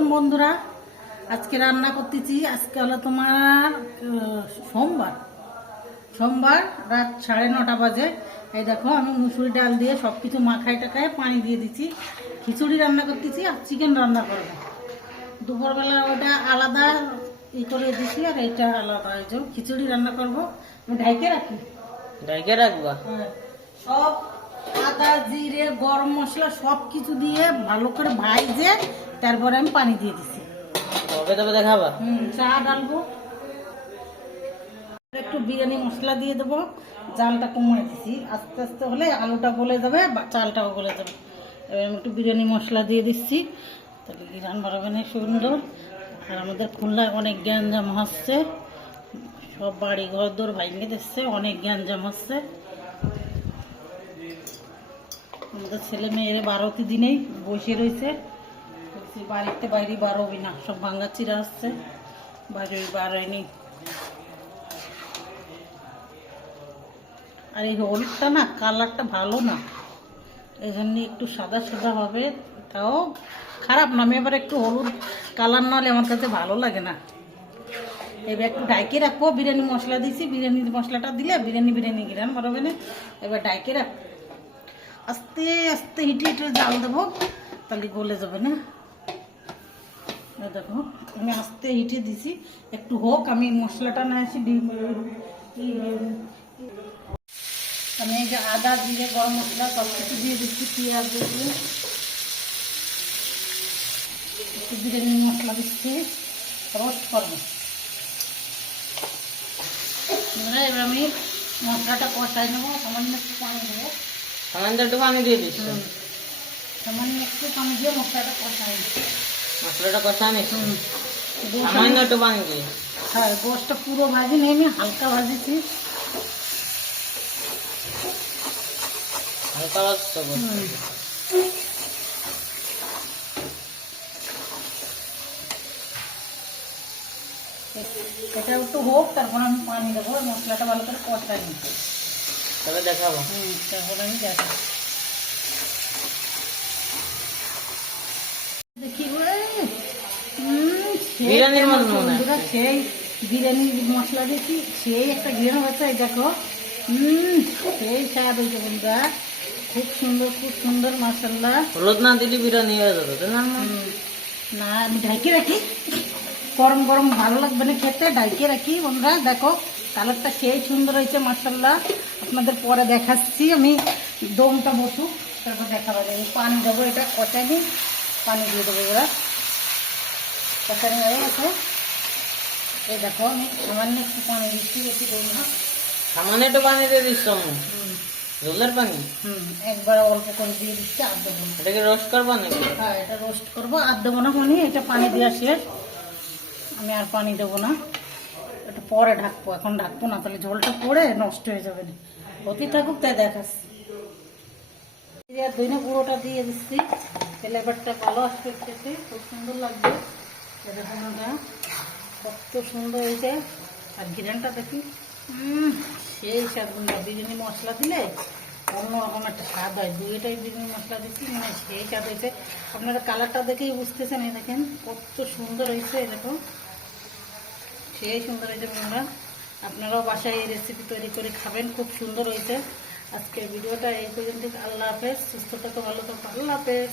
আলাইকুম বন্ধুরা। আজকে রান্না করতেছি। আজকে হলো তোমার সোমবার রাত 9:30 বাজে। এই দেখো আমি মুসুরি ডাল দিয়ে সবকিছু মাখায় টাকায় পানি দিয়ে দিচ্ছি। খিচুড়ি রান্না করতেছি আর চিকেন রান্না করবো। দুপুরবেলা ওটা আলাদা করে দিছি আর এটা আলাদা। এই যে খিচুড়ি রান্না করবো। আমি ঢাইকে রাখবো। হ্যাঁ, সব আদা জিরে গরম মশলা সব কিছু দিয়ে ভালো করে ভাইজে তারপরে আমি পানি দিয়ে দিছি। তবে দেখাবা। চা ডালবো, একটু বিরিয়ানি মশলা দিয়ে দেবো। জালটা কমিয়ে দিছি, আস্তে আস্তে হলে আলুটা গলে যাবে, চালটাও গলে যাবে। এবার আমি একটু বিরিয়ানি মশলা দিয়ে দিচ্ছি, তাহলে ঘ্রাণ বাড়াবে না সুন্দর। আর আমাদের খুলনায় অনেক গ্যাঞ্জাম হচ্ছে, সব বাড়ি ঘর দৌড় ভাঙিয়ে দিচ্ছে, অনেক গ্যাঞ্জাম হচ্ছে। আমাদের ছেলে মেয়েরা 12টি দিনেই বসে রয়েছে, বাড়িতে বাইরে বাড়বি না, সব ভাঙ্গা চিরা আসছে, বাইরে বাড়ায়নি। আর এই হলুদটা না কালারটা ভালো না, এই জন্য একটু সাদা সাদা হবে, তাও খারাপ না। আমি এবার একটু হলুদ কালার না হলে আমার কাছে ভালো লাগে না। এবার একটু ডাইকে রাখবো, বিরিয়ানি মশলা দিয়েছি, বিরিয়ানি মশলাটা দিলে বিরিয়ানি ঘ্রাণ বাড়াবে না। এবার ডাইকে রাখবো, আস্তে আস্তে হিটে হিটে জাল দেবো, তাহলে গলে যাবে না। দেখো আমি আস্তে হিটে দিছি, একটু হোক, আমি মশলাটা না আসি। আমি এই যে আদা জিরে গরম মশলা সব কিছু দিয়ে দিচ্ছি, পেঁয়াজ দিচ্ছি, একটু বিরিয়ানি মশলা দিচ্ছি, রোস্ট করবো। এবার আমি মশলাটা কষাই নেবো, সামান্য একটু পানি দেবো, সামান্য একটু পানি দিয়ে দিচ্ছি। সামান্য একটু পানি দিয়ে মশলাটা কষাই নিচ্ছি। মশলাটা কষানি সামান্য একটু পানি দিয়ে। হ্যাঁ, গোশটা পুরো ভাজি নেই, আমি হালকা ভাজিছি। হালকা ভাজতে এটা একটু হোক, তারপর আমি পানি দেবো, মশলাটা ভালো করে কষাই নিচ্ছি, তবে দেখাবো। তারপর আমি দেখাবো। দেখি বিরিয়ানির মতো মনে হয়। সেই বিরিয়ানি মশলা দিয়েছি, সেই একটা ঘেরা হয়েছে। দেখো সেই স্বাদ হয়েছে বন্ধুরা, খুব সুন্দর মাশাআল্লাহ। হলুদ না দিলে বিরিয়ানি হয়ে যাবে, তাই না? না, আমি ঢাইকে রাখি, গরম গরম ভালো লাগবে না খেতে, ঢাইকে রাখি বন্ধুরা। দেখো কালারটা সেই সুন্দর হয়েছে মাশাআল্লাহ। আপনাদের পরে দেখাচ্ছি, আমি দমটা বসুক তারপর দেখা যাবে। পানি দেবো, এটা কষাই দিই, পানি দিয়ে দেবো। এবার কষানি হয়ে গেছে। এই দেখো আমি সামান্য একটু পানি দিচ্ছি, বেশি দেবো না। সামান্য একটু পানি দিয়ে দিচ্ছ? জলের পানি? একবার অল্প করে দিয়ে দিচ্ছি, আর দেবো না। এটাকে রোস্ট করবো নাকি? হ্যাঁ, এটা রোস্ট করবো, আর দেবো না। মানে এটা পানি দেওয়া শেষ, আমি আর পানি দেবো না। এটা পরে ঢাকবো, এখন ঢাকবো না, তাহলে ঝোলটা পড়ে নষ্ট হয়ে যাবে না। হতে থাকুক, তাই দেখাচ্ছি। দইনা গুঁড়োটা দিয়ে দিচ্ছি, ফ্লেভারটা ভালো আসবে খেতে, খুব সুন্দর লাগবে। এরকম কত সুন্দর হয়েছে। আর ঘিরানটা দেখি সেই স্বাদ। বিরিয়ানি মশলা দিলে অন্যরকম একটা স্বাদ হয়। দুইটাই বিরিয়ানি মশলা দিচ্ছি, মানে সেই স্বাদ হয়েছে। আপনারা কালারটা দেখেই বুঝতেছেন, এই দেখেন কত সুন্দর হয়েছে। এরকম সেই সুন্দর হয়েছে বন্ধুরা। আপনারাও বাসায় এই রেসিপি তৈরি করে খাবেন, খুব সুন্দর হয়েছে। আজকের ভিডিওটা এই পর্যন্ত। আল্লাহ হাফেজ, সুস্থ থাকো, ভালো থাকো, আল্লাহ হাফেজ।